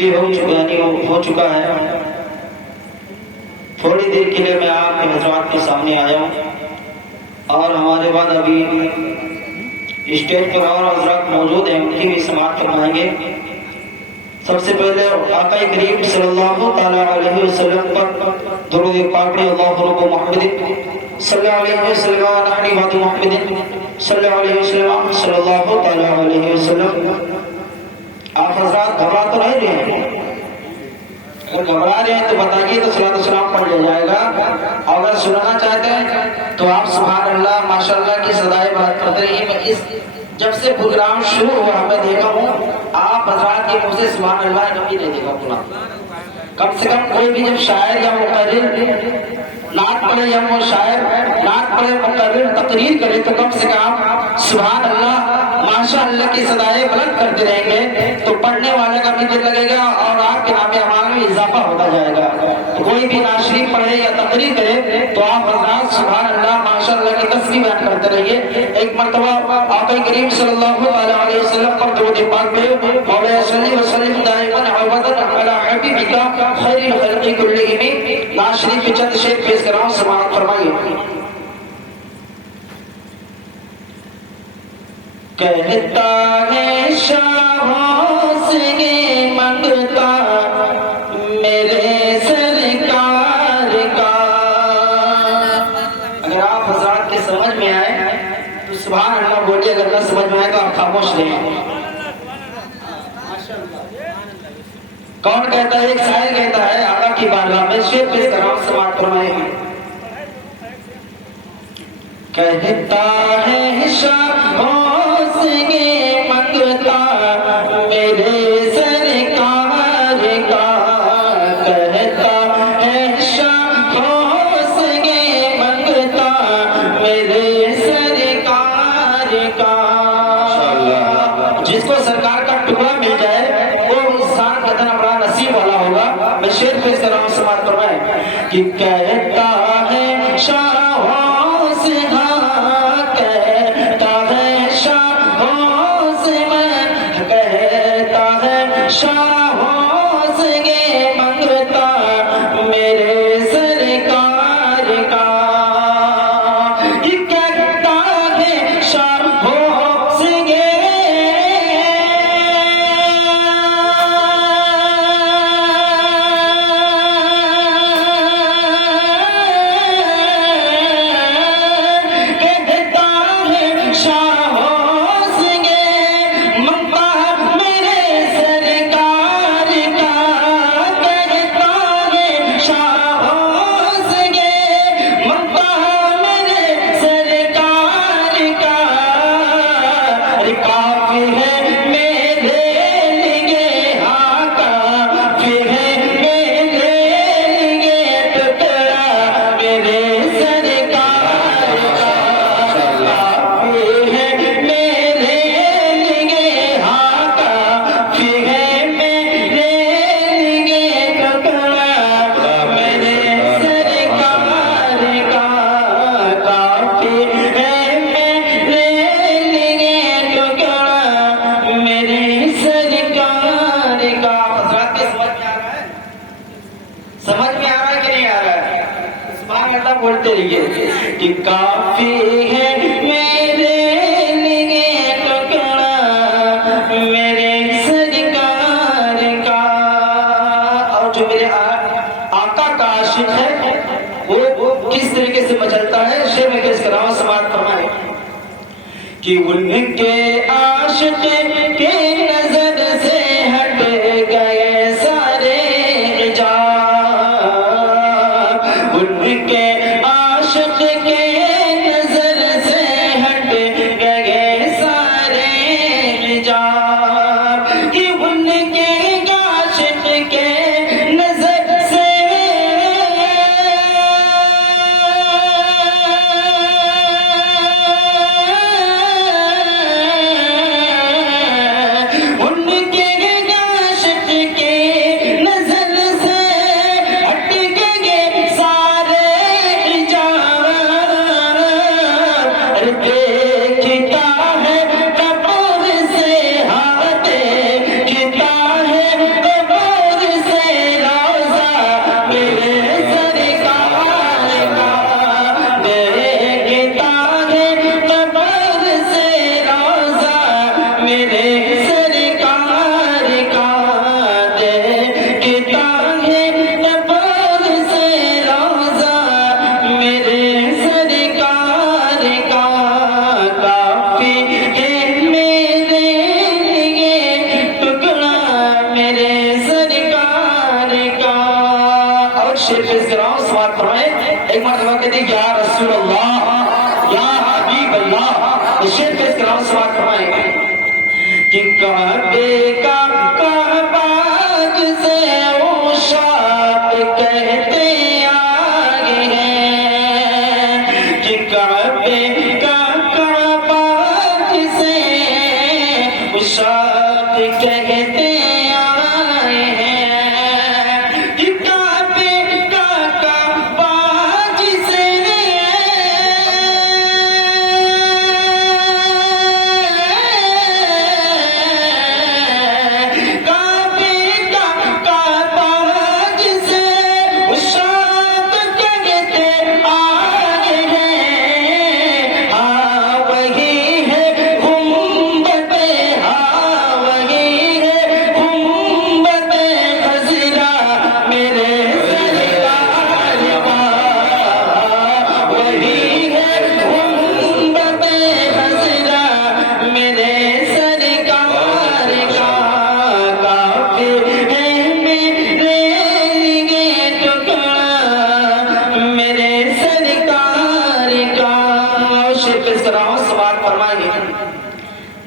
بھی ہو چکا ہے۔ تھوڑی دیر کے لیے میں آپ کے حضرات کے سامنے آیا ہوں اور ہمارے بعد ابھی اسٹیج پر اور حضرات موجود ہیں، ان کی بھی سماعت فرمائیں گے۔ سب سے پہلے آقا کریم صلی اللہ تعالیٰ علیہ وسلم پر درود پاک پڑھیں۔ اللہم رب محمد صلی اللہ علیہ وسلم نحن بعد محمد صلی اللہ علیہ وسلم صلی اللہ تعالیٰ علیہ وسلم۔ آپ حضرات گھبرا تو نہیں رہے ہیں؟ اگر گھبرا رہے ہیں تو بتائیے تو صلاۃ السلام پڑھ لیا جائے گا۔ اگر سننا چاہتے ہیں تو آپ سبحان اللہ ماشاءاللہ کی صدائے بلند کرتے رہیے۔ میں جب سے پروگرام شروع ہوا میں دیکھا ہوں آپ حضرات کے منہ سے سبحان اللہ کبھی نہیں دیکھا پورا۔ کم سے کم کوئی بھی جب شاعر یا مقرر نعت پڑھے یا وہ شاعر نعت پڑھے مقرر تقریر کرے تو کم سے کم سبحان اللہ ماشاء اللہ کی صدائے بلند کرتے رہیں گے تو پڑھنے والے کا بھی دل لگے گا اور آپ کے نام اعمال میں اضافہ ہوتا جائے گا۔ کوئی بھی نعت شریف پڑھے یا تقریر کرے تو آپ حضرات سبحان اللہ ماشاء اللہ کی تسبیح بیان کرتے رہیے۔ ایک مرتبہ آقا کریم صلی اللہ علیہ وسلم پر درود پاک پہ مولا صلی وسلم دائما ابدا علی حبیبک خیر الخلق کلہم۔ نعت شریف کے چند شعر پیش کر رہا ہوں، سماعت فرمائیے۔ کہتا ہے شاہوں سے منگتا میرے سرکار کا۔ اگر آپ حضرات کے سمجھ میں آئے تو سبحان اللہ بولیے، اگر نہ سمجھ میں آئے تو آپ خاموش رہیں۔ کون کہتا ہے؟ ایک شاعر کہتا ہے آقا کی بارگاہ میں، شعر پیش کر رہا ہوں، سماعت فرمائیے۔ کہتا ہے شاہوں سے منگتا میرے سرکار کا، کہتا ہے شاہوں سے منگتا میرے سرکار کا۔ جس کو سرکار کا ٹکڑا مل جائے وہ انسان کتنا بڑا نصیب والا ہوگا۔ میں شعر پیش کر رہا ہوں، سماعت فرمائیں کہ کہتا ہے شاہوں بولتے رہیے کہ کافی ہے میرے لیے ٹکڑا میرے سرکار کا۔ اور جو میرے آقا کا عاشق ہے وہ کس طریقے سے مچلتا ہے، شعر میں پیش کر رہا ہوں، سماعت فرمائیں کہ ان کے عاشق کے نظر سے ہٹ گئے سارے حجاب، ان کے عاشق کے نظر سے ہٹ گئے سارے حجاب، کہ ان کے عاشق کے نظر سے شیر پیش کر رہا ہوں، سماعت فرمائیں۔ ایک مرتبہ کہتے ہیں یا رسول اللہ یا حبیب اللہ، شیر پیش کر رہا ہوں، سماعت فرمائیں کہ کعبے کا کعبہ جسے عشاق کہتے آگے ہیں، کہ کعبے کا کعبہ جسے عشاق کہتے آئے ہیں، کہ کعبے کا کعبہ جسے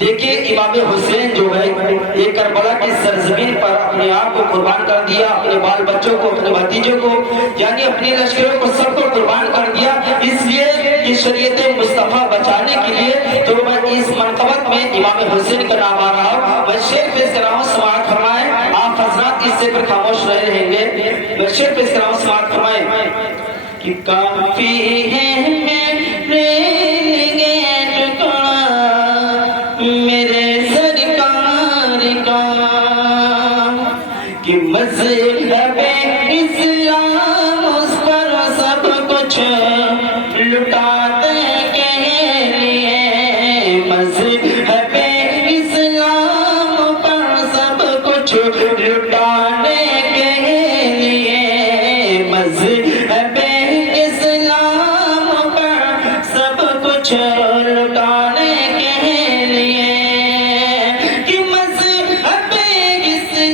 دیکھیے امام حسین جو ہے یہ کربلا کی سرزمین پر اپنے آپ کو قربان کر دیا، اپنے بال بچوں کو، اپنے بھتیجوں کو، یعنی اپنی لشکروں کو، سب کو قربان کر دیا، اس لیے کہ شریعت مصطفیٰ بچانے کے لیے۔ تو میں اس منقبت میں امام حسین کا نام آ رہا ہوں، میں شعر پیش کر رہا ہوں، سماعت فرمائیں۔ آپ حضرات اس سے پر خاموش رہیں گے، میں شعر پیش کر رہا ہوں، سماعت فرمائیں کہ کافی ہے میرے مذہب اسلام اس پر سب کچھ لٹاتے کے لیے، مذہب اسلام پر سب کچھ لٹانے کے لیے، مذہب اسلام پر سب کچھ لٹانے کے لیے، کہ مذہب اسلام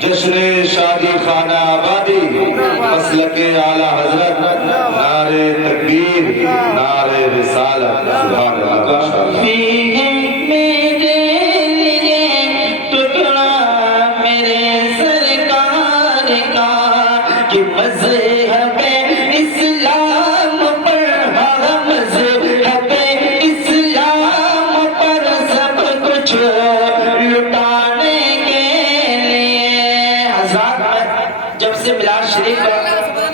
جشن شادی خانہ آبادی مسلک اعلی حضرت، نعرہ تکبیر، نعرہ رسالت، سبحان اللہ۔ میرے لیے ٹکڑا میرے سرکار کا، کہ مذہب اسلام پر، مذہب اسلام پر سب کچھ لٹانے کے لیے۔ حضرات جب سے میلاد شریف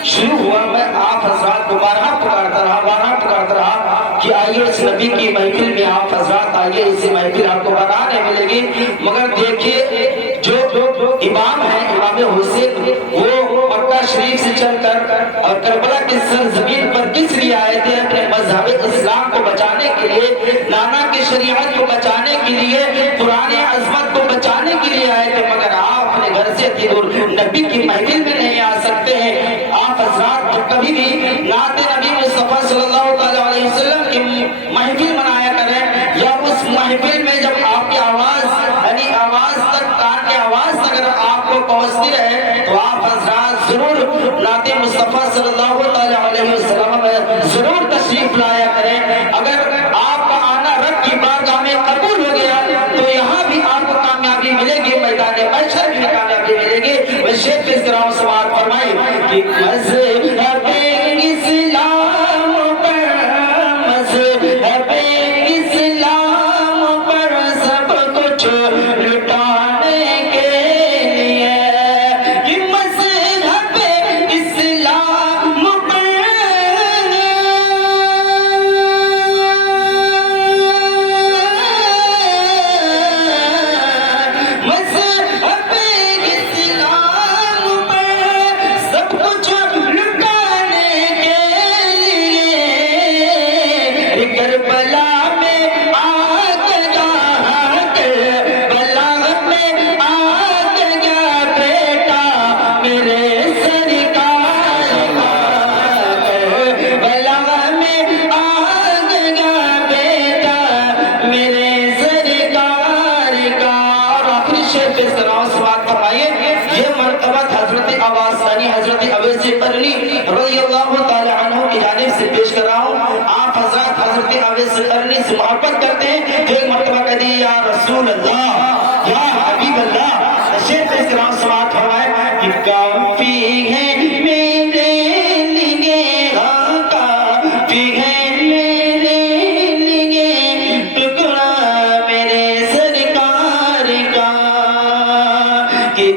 شروع ہوا میں آپ حضرات کو بارہا پکارتا رہا کہ آئیے اس نبی کی محفل میں آپ حضرات آئیے، اسی محفل آپ کو بنانے ملے گی، مگر دیکھیے جو امام ہیں امام حسین وہ مکہ شریف سے چل کر اور کربلا کی سرزمین پر کس لیے آئے تھے؟ اپنے مذہب اسلام کو بچانے کے لیے، نانا کی شریعت کو بچانے کے لیے، قرآن عظمت کو بچانے کے لیے آئے تھے، مگر آپ اپنے گھر سے دور نبی کی محفل میں نہیں آ سکتے ہیں۔ آپ حضرات کبھی بھی نعت نبی مصطفیٰ صلی اللہ علیہ وسلم کی محفل منایا کریں، یا اس محفل میں جب آپ کی آواز یعنی آواز تک، کان کی آواز اگر آپ کو پہنچتی رہے تو آپ حضرات ضرور نعت مصطفیٰ صلی اللہ علیہ وسلم میں ضرور تشریف لایا کریں۔ اگر آپ کا آنا رب کی بارگاہ میں قبول ہو گیا تو یہاں بھی آپ کو کامیابی ملے گی، میدان محشر بھی کامیابی ملے گی۔ میں شیخ کس طرح سماعت فرمائی کہ مذہب اسلام پر رضی اللہ تعالی عنہ کی جانب سے پیش کر رہا ہوں. آپ حضرات حضرت اویس قرنی سے محبت کرتے ہیں تو ایک مرتبہ کہہ دی یا رسول اللہ یا حبیب اللہ. شیخ اسلام سماعت فرمائے کہ کافی ہے میرے لیے کافی ہے میرے لیے ٹکڑا میرے سرکار کا کہ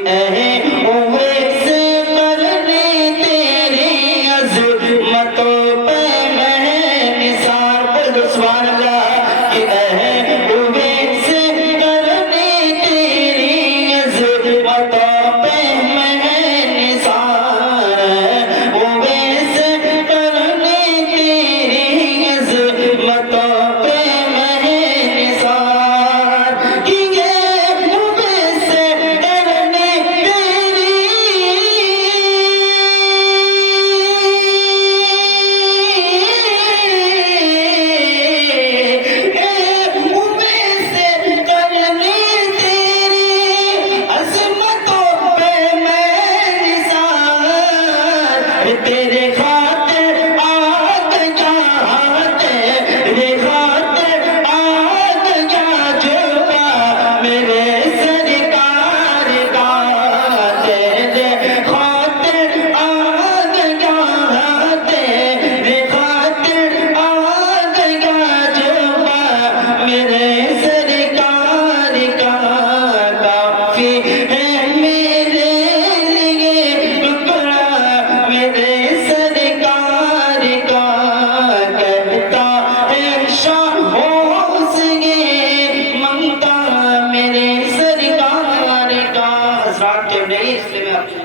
نہیں اس لیے میں